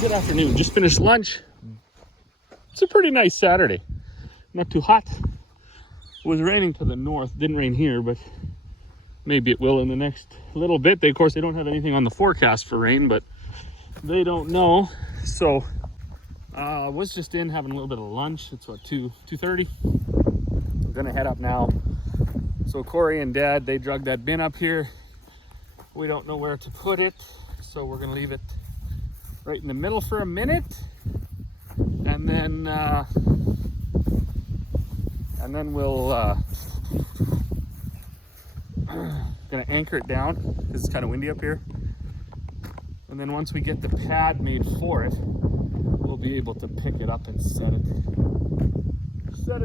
Good afternoon. Just finished lunch. It's a pretty nice Saturday. Not too hot. It was raining to the north. Didn't rain here, but maybe it will in the next little bit. Of course, they don't have anything on the forecast for rain, but they don't know. So I was just in having a little bit of lunch. It's what, 2:30. I'm gonna head up now. So Corey and Dad, they drug that bin up here. We don't know where to put it, so we're gonna leave it right in the middle for a minute, and then we'll gonna anchor it down because it's kind of windy up here. And then once we get the pad made for it, we'll be able to pick it up and set it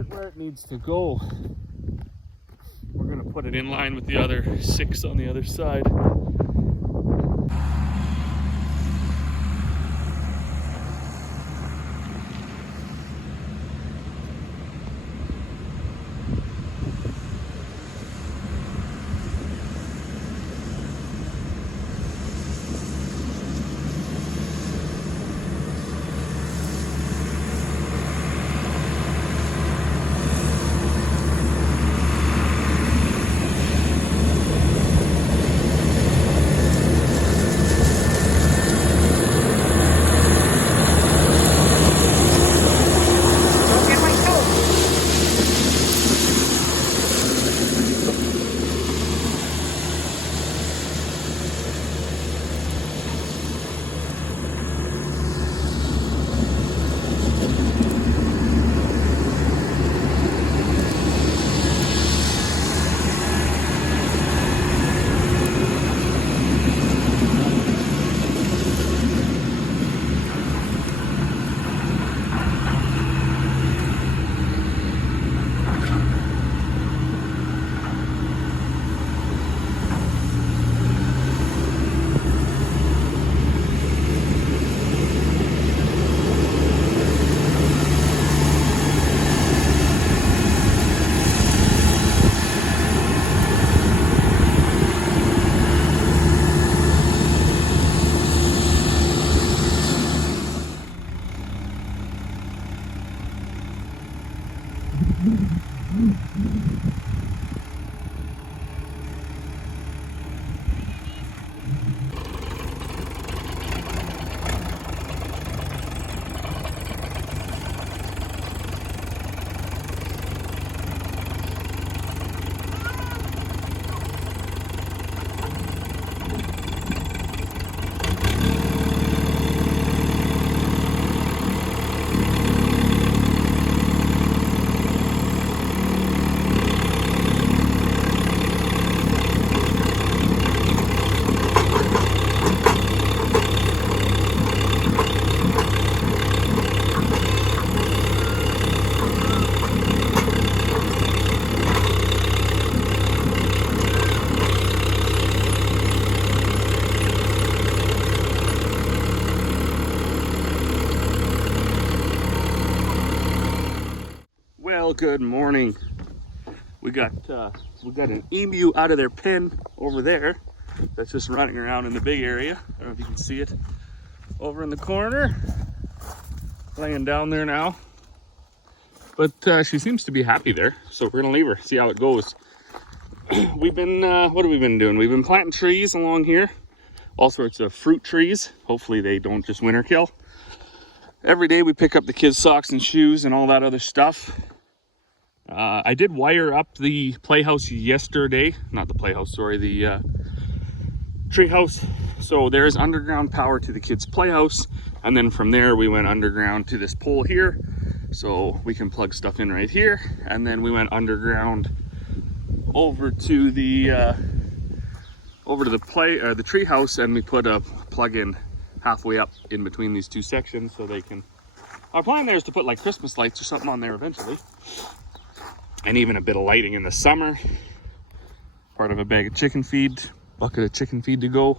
where it needs to go. We're gonna put it in line with the other 6 on the other side. Well, good morning. We got an emu out of their pen over there that's just running around in the big area. I don't know if you can see it over in the corner, laying down there now. But she seems to be happy there, so we're gonna leave her, see how it goes. We've been, what have we been doing? We've been planting trees along here, all sorts of fruit trees. Hopefully they don't just winter kill. Every day we pick up the kids' socks and shoes and all that other stuff. I did wire up the playhouse yesterday, not the playhouse, sorry, the tree house. So there's underground power to the kids' playhouse, and then from there we went underground to this pole here, so we can plug stuff in right here. And then we went underground over to the tree house, and we put a plug in halfway up in between these 2 sections so they can. Our plan there is to put like Christmas lights or something on there eventually. And even a bit of lighting in the summer. Part of a bag of chicken feed, bucket of chicken feed to go.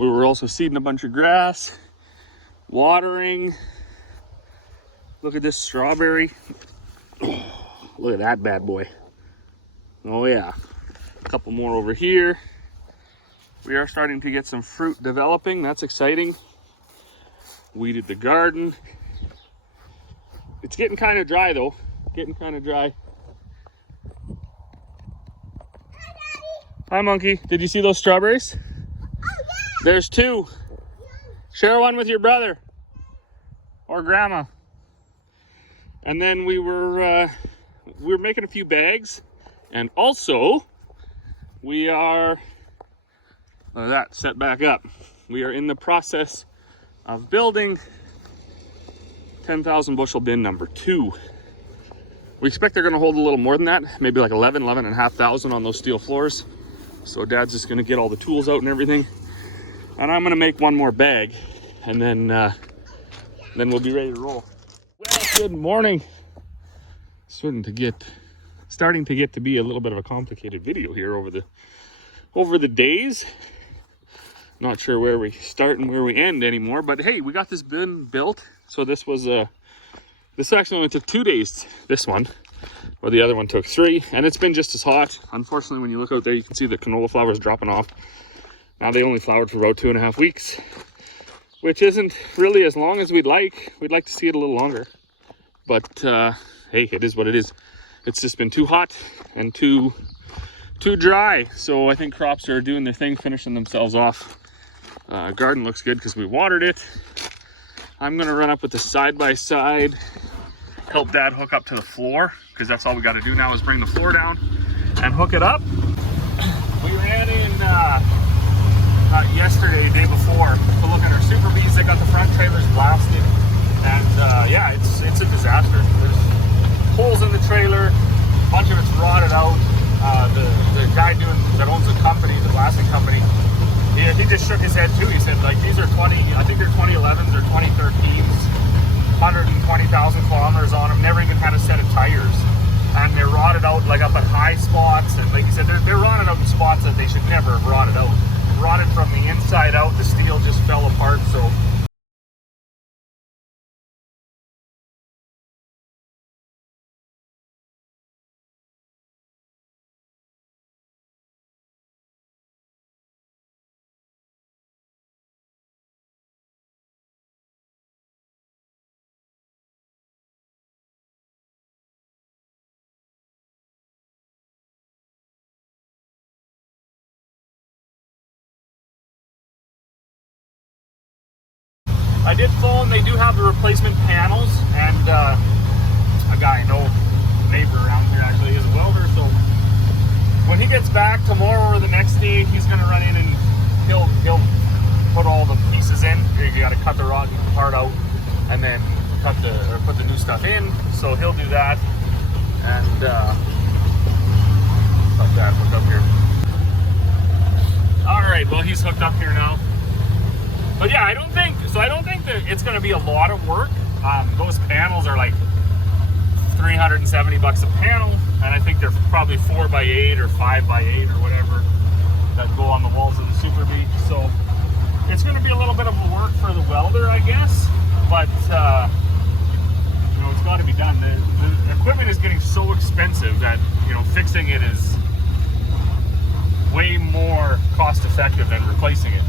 We were also seeding a bunch of grass, watering. Look at this strawberry. Oh, look at that bad boy. Oh yeah, a couple more over here. We are starting to get some fruit developing. That's exciting. Weeded the garden. It's getting kind of dry though. Getting kind of dry. Hi, monkey. Did you see those strawberries? Oh, yeah. There's 2. Share one with your brother or grandma. And then we were making a few bags, and also we are that set back up. We are in the process of building 10,000 bushel bin number 2. We expect they're going to hold a little more than that, maybe like 11,500 on those steel floors. So Dad's just going to get all the tools out and everything, and I'm going to make one more bag, and then we'll be ready to roll. Well, good morning. Starting to get to be a little bit of a complicated video here over the days. Not sure where we start and where we end anymore, but hey, we got this bin built. So this actually only took 2 days, this one, where the other one took 3, and it's been just as hot. Unfortunately, when you look out there, you can see the canola flowers dropping off. Now they only flowered for about 2.5 weeks, which isn't really as long as we'd like. We'd like to see it a little longer, but hey, it is what it is. It's just been too hot and too dry. So I think crops are doing their thing, finishing themselves off. Garden looks good because we watered it. I'm gonna run up with the side-by-side, help Dad hook up to the floor, because that's all we got to do now is bring the floor down and hook it up. We ran in not yesterday, day before, to look at our Super Bees. They got the front trailers blasted, and yeah, it's a disaster. There's holes in the trailer, a bunch of it's rotted out. The guy that owns the company, the blasting company, he just shook his head too. He said, like, these are I think they're 2011s or 2013s, 120,000 kilometers on them, never even had a set of tires, and they're rotted out like up at high spots, and like he said, they're rotted out in spots that they should never have rotted out. Rotted from the inside out, the steel just fell apart. So I did phone. They do have the replacement panels, and a guy I know, neighbor around here actually, is a welder. So when he gets back tomorrow or the next day, he's gonna run in and he'll put all the pieces in. You got to cut the rotten part out and then put the new stuff in. So he'll do that, and like that, hook up here. All right, well, he's hooked up here now. But yeah, I don't think that it's going to be a lot of work. Those panels are like $370 a panel, and I think they're probably 4x8 or 5x8 or whatever that go on the walls of the Super Bee. So it's going to be a little bit of a work for the welder, I guess, but you know, it's got to be done. The equipment is getting so expensive that, you know, fixing it is way more cost effective than replacing it.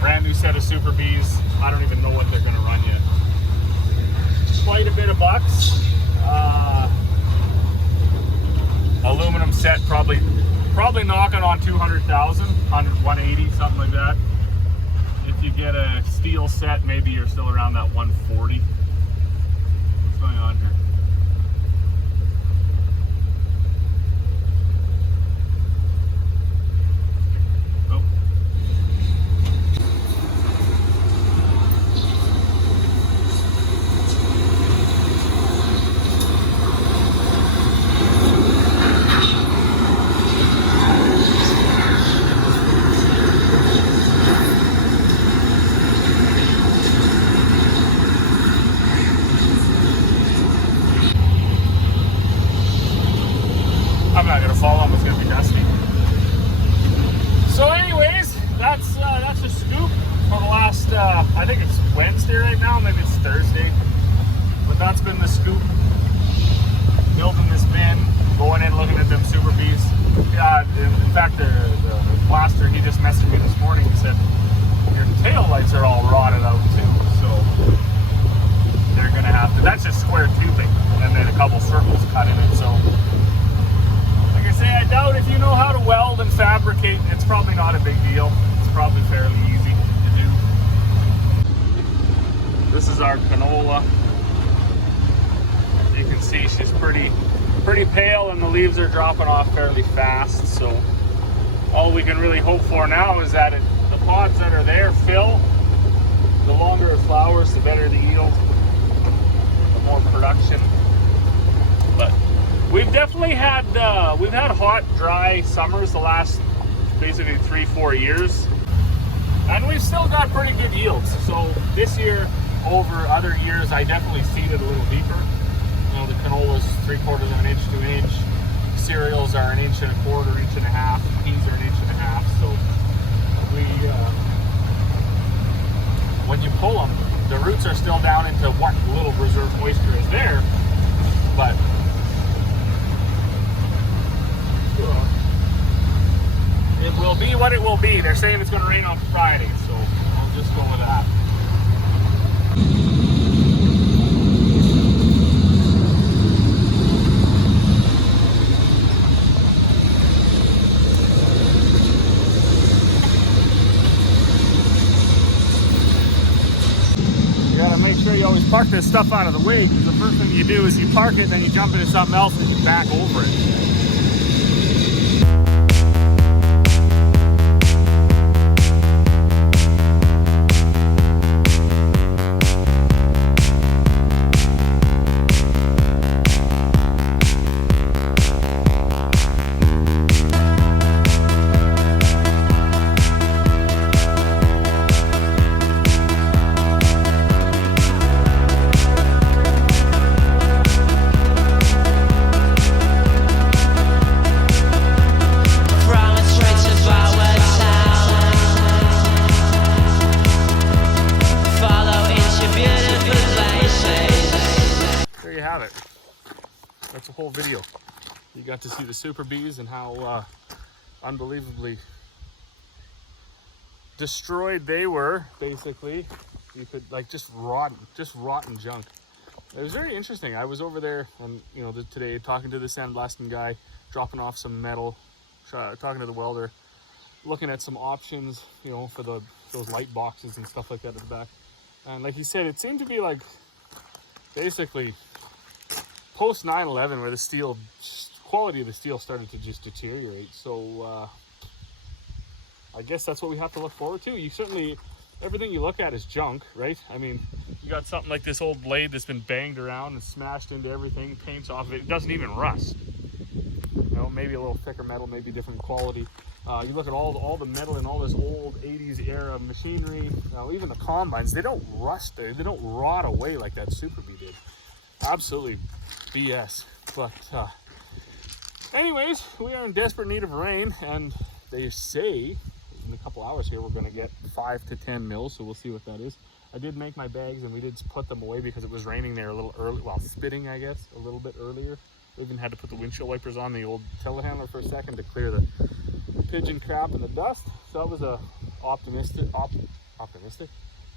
Brand new set of Super Bees. I don't even know what they're going to run yet. Quite a bit of bucks. Aluminum set probably knocking on 200,000, 180, something like that. If you get a steel set, maybe you're still around that 140. What's going on here? I'm not gonna fall on, it's gonna be dusty. So anyways, that's the scoop for the last, I think it's Wednesday right now, maybe it's Thursday. But that's been the scoop. Building this bin, going in, looking at them Super Bees. In fact, the blaster, he just messaged me this morning, he said, your tail lights are all rotted out too. So deal. It's probably fairly easy to do. This is our canola. As you can see, she's pretty pale, and the leaves are dropping off fairly fast. So all we can really hope for now is that the pods that are there fill. The longer it flowers, the better the yield, the more production. But we've definitely had hot, dry summers the last basically 3-4 years, and we've still got pretty good yields. So this year over other years, I definitely seeded a little deeper. You know, the canola's 3/4 of an inch to an inch. Cereals are 1 1/4 inch, 1.5 inches. Peas are 1.5 inches. So we, when you pull them, the roots are still down into what little reserve moisture is there, but it will be what it will be. They're saying it's going to rain on Friday, so I'll just go with that. You gotta make sure you always park this stuff out of the way, because the first thing you do is you park it, then you jump into something else, and you back over it. Have it. That's a whole video. You got to see the super bees and how unbelievably destroyed they were. Basically, you could like just rotten junk. It was very interesting. I was over there, and you know, today talking to the sandblasting guy, dropping off some metal, talking to the welder, looking at some options, you know, for those light boxes and stuff like that at the back. And like he said, it seemed to be like basically post 9/11, where the steel quality of the steel started to just deteriorate. So I guess that's what we have to look forward to. You certainly, everything you look at is junk, right? I mean, you got something like this old blade that's been banged around and smashed into everything, paint's off of it, it doesn't even rust. You know, maybe a little thicker metal, maybe different quality. You look at all the metal in all this old 80s era machinery, even the combines, they don't rust, they don't rot away like that Super Bee did. Absolutely BS. But anyways, we are in desperate need of rain, and they say in a couple hours here we're going to get 5 to 10 mils, so we'll see what that is. I did make my bags, and we did put them away because it was raining there a little early, well, spitting, I guess, a little bit earlier. We even had to put the windshield wipers on the old telehandler for a second to clear the pigeon crap and the dust. So that was optimistic.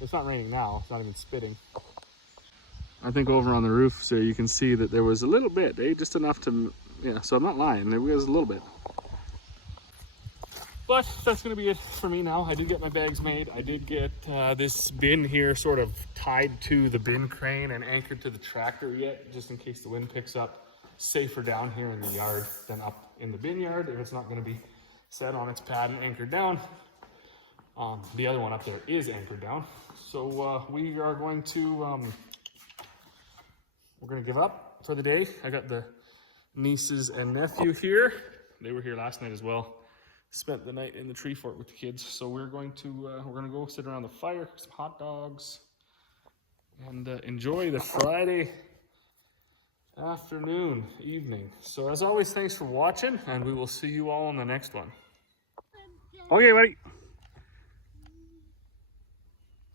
It's not raining now, it's not even spitting. I think over on the roof, so you can see that there was a little bit, just enough to, yeah, so I'm not lying, there was a little bit. But that's going to be it for me now. I did get my bags made. I did get this bin here sort of tied to the bin crane and anchored to the tractor yet, just in case the wind picks up. Safer down here in the yard than up in the bin yard if it's not going to be set on its pad and anchored down. The other one up there is anchored down. So we are going to, we're going to give up for the day. I got the nieces and nephew here. They were here last night as well. Spent the night in the tree fort with the kids. So we're going to go sit around the fire, cook some hot dogs, and enjoy the Friday afternoon, evening. So as always, thanks for watching, and we will see you all on the next one. Okay, buddy.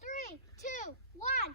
3, 2, 1.